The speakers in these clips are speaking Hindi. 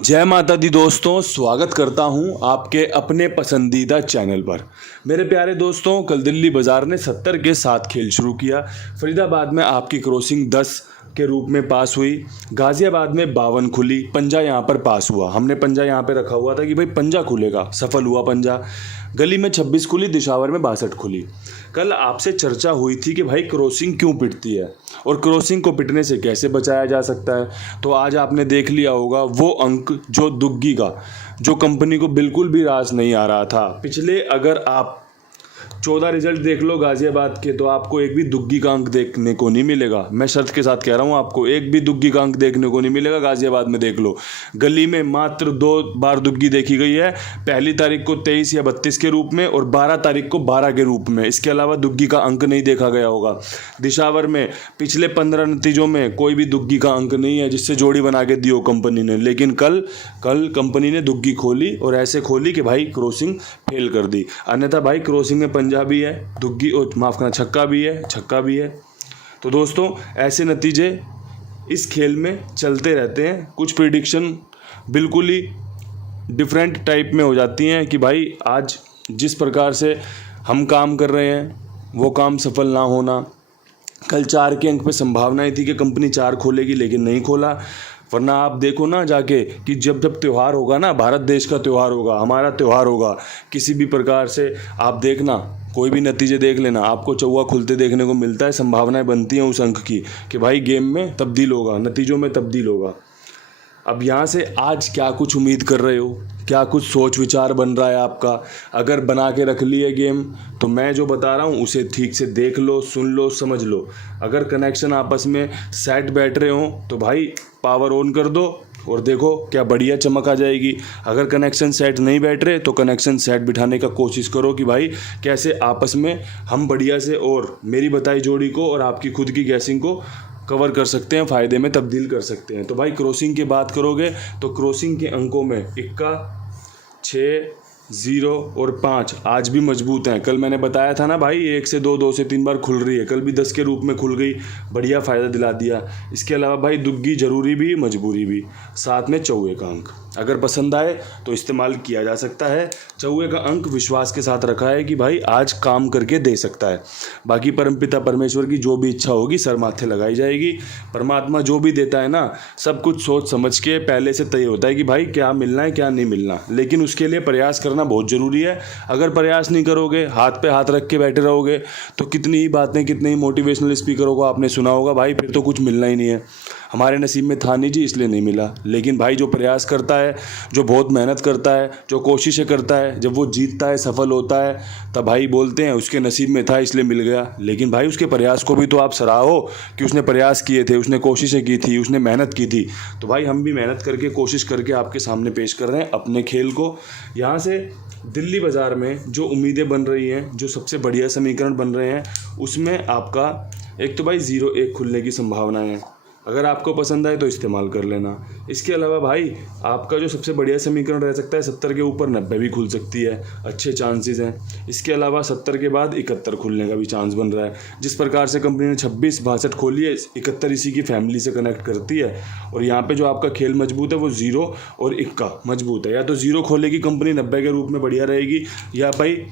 जय माता दी दोस्तों, स्वागत करता हूं आपके अपने पसंदीदा चैनल पर। मेरे प्यारे दोस्तों, कल दिल्ली बाज़ार ने 70 के साथ खेल शुरू किया। फरीदाबाद में आपकी क्रॉसिंग 10 के रूप में पास हुई। गाज़ियाबाद में 52 खुली। पंजा यहाँ पर पास हुआ। हमने पंजा यहाँ पे रखा हुआ था कि भाई पंजा खुलेगा, सफल हुआ पंजा। गली में 26 खुली, दिशावर में 62 खुली। कल आपसे चर्चा हुई थी कि भाई क्रॉसिंग क्यों पिटती है और क्रॉसिंग को पिटने से कैसे बचाया जा सकता है। तो आज आपने देख लिया होगा वो अंक जो दुग्गी का, जो कंपनी को बिल्कुल भी रास नहीं आ रहा था। पिछले अगर आप 14 रिजल्ट देख लो गाज़ियाबाद के, तो आपको एक भी दुग्गी का अंक देखने को नहीं मिलेगा। मैं शर्त के साथ कह रहा हूँ, आपको एक भी दुग्गी का अंक देखने को नहीं मिलेगा। गाज़ियाबाद में देख लो, गली में मात्र 2 बार दुग्गी देखी गई है। पहली तारीख को 23 या 32 के रूप में और 12 तारीख को 12 के रूप में। इसके अलावा दुग्गी का अंक नहीं देखा गया होगा। दिशावर में पिछले 15 नतीजों में कोई भी दुग्गी का अंक नहीं है जिससे जोड़ी बना के दी हो कंपनी ने। लेकिन कल कंपनी ने दुग्गी खोली और ऐसे खोली कि भाई क्रॉसिंग फेल कर दी। अन्यथा भाई क्रॉसिंग में पंजा भी है, दुग्गी और माफ करना छक्का भी है। तो दोस्तों, ऐसे नतीजे इस खेल में चलते रहते हैं। कुछ प्रिडिक्शन बिल्कुल ही डिफरेंट टाइप में हो जाती हैं कि भाई आज जिस प्रकार से हम काम कर रहे हैं वो काम सफल ना होना। कल 4 के अंक पे संभावनाएं थी कि कंपनी 4 खोलेगी, लेकिन नहीं खोला। वरना आप देखो ना जाके कि जब त्यौहार होगा ना, भारत देश का त्यौहार होगा, हमारा त्यौहार होगा, किसी भी प्रकार से आप देखना, कोई भी नतीजे देख लेना, आपको चौवा खुलते देखने को मिलता है। संभावनाएं बनती हैं उस अंक की कि भाई गेम में तब्दील होगा, नतीजों में तब्दील होगा। अब यहाँ से आज क्या कुछ उम्मीद कर रहे हो, क्या कुछ सोच विचार बन रहा है आपका? अगर बना के रख लिए गेम, तो मैं जो बता रहा हूँ उसे ठीक से देख लो, सुन लो, समझ लो। अगर कनेक्शन आपस में सेट बैठ रहे हो तो भाई पावर ऑन कर दो और देखो क्या बढ़िया चमक आ जाएगी। अगर कनेक्शन सेट नहीं बैठ रहे तो कनेक्शन सेट बिठाने का कोशिश करो कि भाई कैसे आपस में हम बढ़िया से और मेरी बताई जोड़ी को और आपकी खुद की गैसिंग को कवर कर सकते हैं, फ़ायदे में तब्दील कर सकते हैं। तो भाई क्रॉसिंग की बात करोगे तो क्रॉसिंग के अंकों में 1, 6, 0 और 5 आज भी मजबूत हैं। कल मैंने बताया था ना भाई, 1 से 2, 2 से 3 बार खुल रही है। कल भी 10 के रूप में खुल गई, बढ़िया फ़ायदा दिला दिया। इसके अलावा भाई दुग्गी जरूरी भी, मजबूरी भी, साथ में चौवे का अंक अगर पसंद आए तो इस्तेमाल किया जा सकता है। चौवे का अंक विश्वास के साथ रखा है कि भाई आज काम करके दे सकता है। बाकी परमपिता परमेश्वर की जो भी इच्छा होगी सर माथे लगाई जाएगी। परमात्मा जो भी देता है ना, सब कुछ सोच समझ के पहले से तय होता है कि भाई क्या मिलना है क्या नहीं मिलना। लेकिन उसके लिए प्रयास करना बहुत ज़रूरी है। अगर प्रयास नहीं करोगे, हाथ पे हाथ रख के बैठे रहोगे, तो कितनी ही बातें, कितने ही मोटिवेशनल स्पीकरों को आपने सुना होगा, भाई फिर तो कुछ मिलना ही नहीं है। हमारे नसीब में था नहीं जी, इसलिए नहीं मिला। लेकिन भाई जो प्रयास करता है, जो बहुत मेहनत करता है, जो कोशिशें करता है, जब वो जीतता है, सफल होता है, तब भाई बोलते हैं उसके नसीब में था इसलिए मिल गया। लेकिन भाई उसके प्रयास को भी तो आप सराहो कि उसने प्रयास किए थे, उसने कोशिशें की थी, उसने मेहनत की थी। तो भाई हम भी मेहनत करके, कोशिश करके आपके सामने पेश कर रहे हैं अपने खेल को। यहाँ से दिल्ली बाज़ार में जो उम्मीदें बन रही हैं, जो सबसे बढ़िया समीकरण बन रहे हैं, उसमें आपका एक तो भाई 0-1 खुलने की संभावना है। अगर आपको पसंद आए तो इस्तेमाल कर लेना। इसके अलावा भाई आपका जो सबसे बढ़िया समीकरण रह सकता है, 70 के ऊपर 90 भी खुल सकती है, अच्छे चांसेस हैं। इसके अलावा 70 के बाद 71 खुलने का भी चांस बन रहा है। जिस प्रकार से कंपनी ने 26, 62 खोली है, 71 इसी की फैमिली से कनेक्ट करती है। और यहाँ पे जो आपका खेल मजबूत है वो 0 और 1 मजबूत है। या तो 0 खोलेगी कंपनी 90 के रूप में बढ़िया रहेगी, या भाई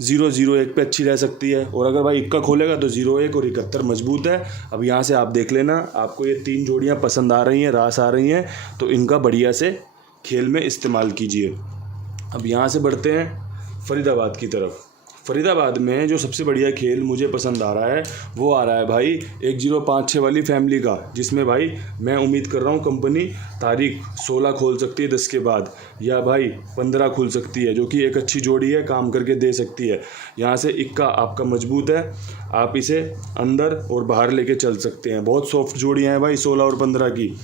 0-0-1 पे अच्छी रह सकती है। और अगर भाई 1 खोलेगा तो 0-1 और 71 मजबूत है। अब यहाँ से आप देख लेना, आपको ये 3 जोड़ियाँ पसंद आ रही हैं, रास आ रही हैं, तो इनका बढ़िया से खेल में इस्तेमाल कीजिए। अब यहाँ से बढ़ते हैं फरीदाबाद की तरफ। फरीदाबाद में जो सबसे बढ़िया खेल मुझे पसंद आ रहा है वो आ रहा है भाई 1056 वाली फैमिली का, जिसमें भाई मैं उम्मीद कर रहा हूँ कंपनी तारीख 16 खोल सकती है 10 के बाद, या भाई 15 खुल सकती है, जो कि एक अच्छी जोड़ी है, काम करके दे सकती है। यहाँ से 1 आपका मजबूत है, आप इसे अंदर और बाहर लेके चल सकते हैं। बहुत सॉफ्ट जोड़ियाँ हैं भाई 16 और 15 की।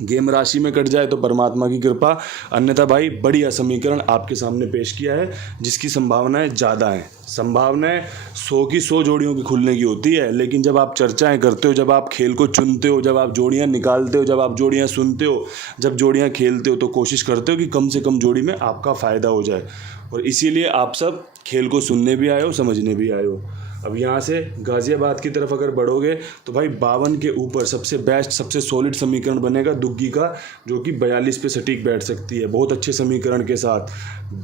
गेम राशि में कट जाए तो परमात्मा की कृपा, अन्यथा भाई बढ़िया समीकरण आपके सामने पेश किया है जिसकी संभावनाएं ज़्यादा हैं। संभावनाएं 100 की 100 जोड़ियों की खुलने की होती है। लेकिन जब आप चर्चाएं करते हो, जब आप खेल को चुनते हो, जब आप जोड़ियां निकालते हो, जब आप जोड़ियां सुनते हो, जब जोड़ियां खेलते हो, तो कोशिश करते हो कि कम से कम जोड़ी में आपका फ़ायदा हो जाए। और इसीलिए आप सब खेल को सुनने भी आए हो, समझने भी आए हो। अब यहाँ से गाज़ियाबाद की तरफ अगर बढ़ोगे तो भाई 52 के ऊपर सबसे बेस्ट सबसे सॉलिड समीकरण बनेगा दुग्गी का, जो कि 42 पे सटीक बैठ सकती है बहुत अच्छे समीकरण के साथ।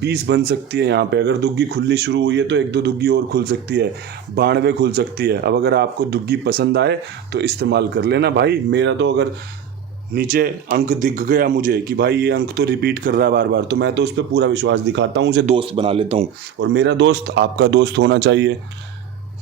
20 बन सकती है यहाँ पे, अगर दुग्गी खुलनी शुरू हुई है तो 1-2 दुग्गी और खुल सकती है, 92 खुल सकती है। अब अगर आपको दुग्गी पसंद आए तो इस्तेमाल कर लेना भाई। मेरा तो अगर नीचे अंक दिख गया मुझे कि भाई ये अंक तो रिपीट कर रहा है बार बार, तो मैं तो उस पर पूरा विश्वास दिखाता हूँ, उसे दोस्त बना लेता हूँ। और मेरा दोस्त आपका दोस्त होना चाहिए,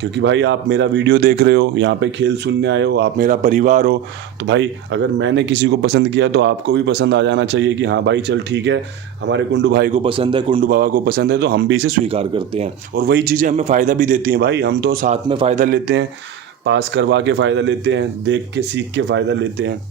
क्योंकि भाई आप मेरा वीडियो देख रहे हो, यहाँ पे खेल सुनने आए हो, आप मेरा परिवार हो। तो भाई अगर मैंने किसी को पसंद किया तो आपको भी पसंद आ जाना चाहिए कि हाँ भाई चल ठीक है, हमारे कुंडू भाई को पसंद है, कुंडू बाबा को पसंद है, तो हम भी इसे स्वीकार करते हैं। और वही चीज़ें हमें फ़ायदा भी देती हैं भाई, हम तो साथ में फ़ायदा लेते हैं, पास करवा के फ़ायदा लेते हैं, देख के सीख के फ़ायदा लेते हैं।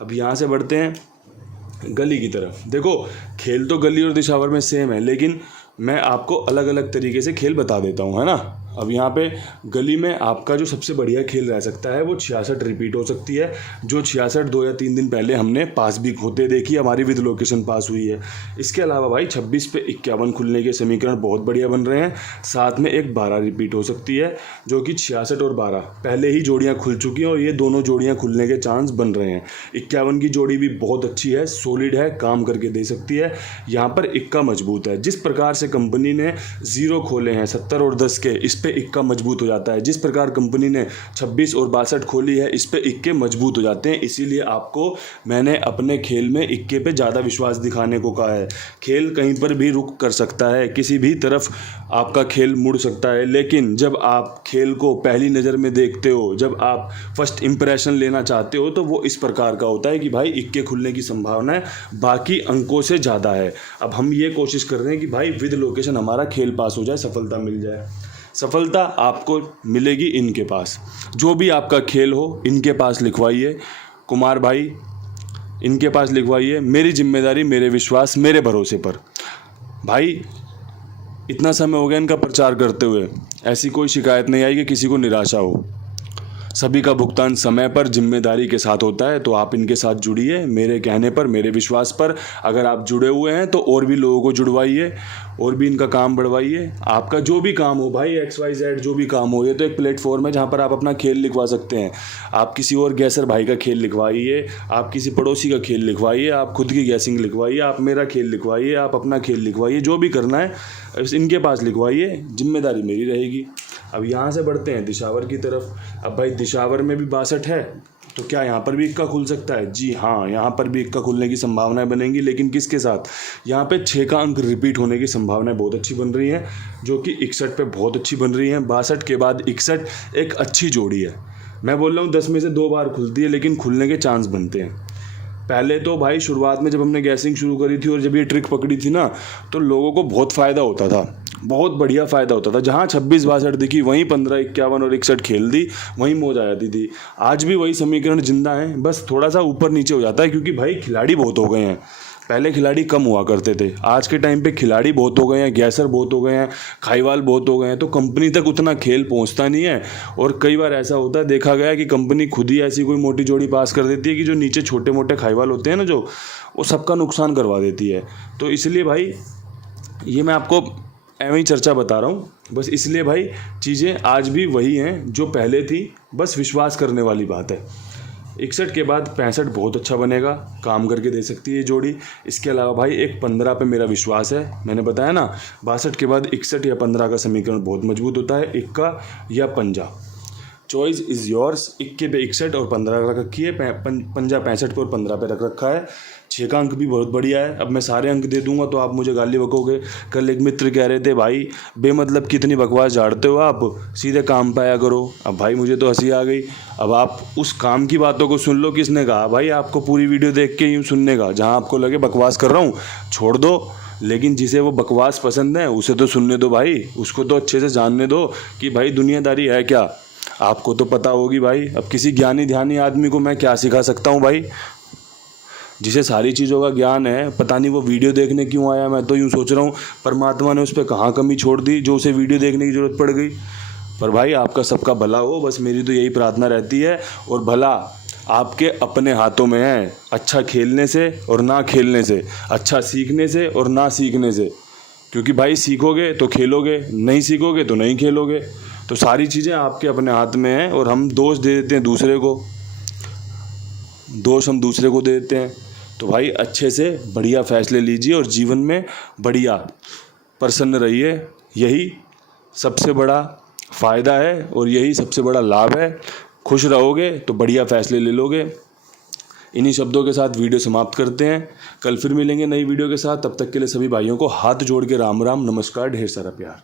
अब यहाँ से बढ़ते हैं गली की तरफ। देखो खेल तो गली और दिशावर में सेम है, लेकिन मैं आपको अलग अलग तरीके से खेल बता देता हूँ, है ना। अब यहाँ पे गली में आपका जो सबसे बढ़िया खेल रह सकता है वो 66 रिपीट हो सकती है, जो 66 2 या 3 दिन पहले हमने पास भी होते देखी, हमारी विद लोकेशन पास हुई है। इसके अलावा भाई 26 पे 51 खुलने के समीकरण बहुत बढ़िया बन रहे हैं, साथ में एक 12 रिपीट हो सकती है, जो कि 66 और 12 पहले ही जोड़ियाँ खुल चुकी हैं और ये दोनों जोड़ियाँ खुलने के चांस बन रहे हैं। 51 की जोड़ी भी बहुत अच्छी है, सॉलिड है, काम करके दे सकती है। यहाँ पर इक्का मजबूत है, जिस प्रकार से कंपनी ने 0 खोले हैं 70 और 10 के, इस पे इक्का मजबूत हो जाता है। जिस प्रकार कंपनी ने 26 और 62 खोली है, इस पे इक्के मजबूत हो जाते हैं। इसीलिए आपको मैंने अपने खेल में इक्के पे ज़्यादा विश्वास दिखाने को कहा है। खेल कहीं पर भी रुक कर सकता है, किसी भी तरफ आपका खेल मुड़ सकता है, लेकिन जब आप खेल को पहली नज़र में देखते हो, जब आप फर्स्ट इंप्रेशन लेना चाहते हो, तो वो इस प्रकार का होता है कि भाई इक्के खुलने की संभावना है बाकी अंकों से ज़्यादा है। अब हम ये कोशिश कर रहे हैं कि भाई विद लोकेशन हमारा खेल पास हो जाए, सफलता मिल जाए। सफलता आपको मिलेगी इनके पास, जो भी आपका खेल हो इनके पास लिखवाइए कुमार भाई, इनके पास लिखवाइए। मेरी जिम्मेदारी, मेरे विश्वास, मेरे भरोसे पर। भाई इतना समय हो गया इनका प्रचार करते हुए, ऐसी कोई शिकायत नहीं आई कि किसी को निराशा हो। सभी का भुगतान समय पर जिम्मेदारी के साथ होता है, तो आप इनके साथ जुड़िए मेरे कहने पर, मेरे विश्वास पर। अगर आप जुड़े हुए हैं तो और भी लोगों को जुड़वाइए, और भी इनका काम बढ़वाइए। आपका जो भी काम हो भाई, XYZ जो भी काम हो, ये तो एक प्लेटफॉर्म है जहाँ पर आप अपना खेल लिखवा सकते हैं। आप किसी और गैसर भाई का खेल लिखवाइए, आप किसी पड़ोसी का खेल लिखवाइए, आप खुद की गैसिंग लिखवाइए, आप मेरा खेल लिखवाइए, आप अपना खेल लिखवाइए, जो भी करना है इनके पास लिखवाइए, जिम्मेदारी मेरी रहेगी। अब यहाँ से बढ़ते हैं दिशावर की तरफ। अब भाई दिशावर में भी 62 है, तो क्या यहाँ पर भी इक्का खुल सकता है? जी हाँ, यहाँ पर भी इक्का खुलने की संभावनाएं बनेंगी, लेकिन किसके साथ? यहाँ पे 6 का अंक रिपीट होने की संभावनाएं बहुत अच्छी बन रही हैं, जो कि 61 पे बहुत अच्छी बन रही हैं। 62 के बाद 61 एक अच्छी जोड़ी है। मैं बोल रहा हूँ 10 में से 2 बार खुलती है, लेकिन खुलने के चांस बनते हैं। पहले तो भाई शुरुआत में जब हमने गैसिंग शुरू करी थी और जब ये ट्रिक पकड़ी थी ना, तो लोगों को बहुत फ़ायदा होता था, बहुत बढ़िया फ़ायदा होता था। जहाँ 26-62 दिखी वहीं 15, 51 और 61 खेल दी, वहीं मौज आ जाती थी। आज भी वही समीकरण जिंदा है, बस थोड़ा सा ऊपर नीचे हो जाता है, क्योंकि भाई खिलाड़ी बहुत हो गए हैं। पहले खिलाड़ी कम हुआ करते थे, आज के टाइम पे खिलाड़ी बहुत हो गए हैं, गैसर बहुत हो गए हैं, खाईवाल बहुत हो गए हैं, तो कंपनी तक उतना खेल पहुंचता नहीं है। और कई बार ऐसा होता है, देखा गया कि कंपनी खुद ही ऐसी कोई मोटी जोड़ी पास कर देती है कि जो नीचे छोटे मोटे खाईवाल होते हैं ना, जो वो सबका नुकसान करवा देती है। तो इसलिए भाई ये मैं आपको ऐਵੇਂ ही चर्चा बता रहा हूँ, बस इसलिए भाई चीज़ें आज भी वही हैं जो पहले थी, बस विश्वास करने वाली बात है। 61 के बाद 65 बहुत अच्छा बनेगा, काम करके दे सकती है ये जोड़ी। इसके अलावा भाई एक 15 पे मेरा विश्वास है, मैंने बताया ना 62 के बाद 61 या 15 का समीकरण बहुत मजबूत होता है, इक्का या पंजा। Choice is yours. इक्के पे 61 और 15 रख रखी है, पंजा 65 पे और 15 पे रख रखा है। 6 का अंक भी बहुत बढ़िया है। अब मैं सारे अंक दे दूंगा तो आप मुझे गाली बकोगे। कल एक मित्र कह रहे थे, भाई बेमतलब कितनी बकवास झाड़ते हो आप, सीधे काम पे आया करो। अब भाई मुझे तो हंसी आ गई। अब आप उस काम की बातों को सुन लो। किसने कहा भाई आपको पूरी वीडियो देख के यूँ सुनने का? जहाँ आपको लगे बकवास कर रहा हूँ छोड़ दो, लेकिन जिसे वो बकवास पसंद है उसे तो सुनने दो भाई, उसको तो अच्छे से जानने दो कि भाई दुनियादारी है क्या। आपको तो पता होगी भाई। अब किसी ज्ञानी ध्यानी आदमी को मैं क्या सिखा सकता हूँ भाई, जिसे सारी चीज़ों का ज्ञान है। पता नहीं वो वीडियो देखने क्यों आया। मैं तो यूँ सोच रहा हूँ परमात्मा ने उस पर कहाँ कमी छोड़ दी जो उसे वीडियो देखने की ज़रूरत पड़ गई। पर भाई आपका सबका भला हो, बस मेरी तो यही प्रार्थना रहती है। और भला आपके अपने हाथों में है, अच्छा खेलने से और ना खेलने से, अच्छा सीखने से और ना सीखने से। क्योंकि भाई सीखोगे तो खेलोगे, नहीं सीखोगे तो नहीं खेलोगे। तो सारी चीज़ें आपके अपने हाथ में हैं और हम दोष दे देते हैं दूसरे को, दोष हम दूसरे को दे देते हैं। तो भाई अच्छे से बढ़िया फैसले लीजिए और जीवन में बढ़िया प्रसन्न रहिए। यही सबसे बड़ा फ़ायदा है और यही सबसे बड़ा लाभ है। खुश रहोगे तो बढ़िया फैसले ले लोगे। इन्हीं शब्दों के साथ वीडियो समाप्त करते हैं। कल फिर मिलेंगे नई वीडियो के साथ। तब तक के लिए सभी भाइयों को हाथ जोड़ के राम राम, नमस्कार, ढेर सारा प्यार।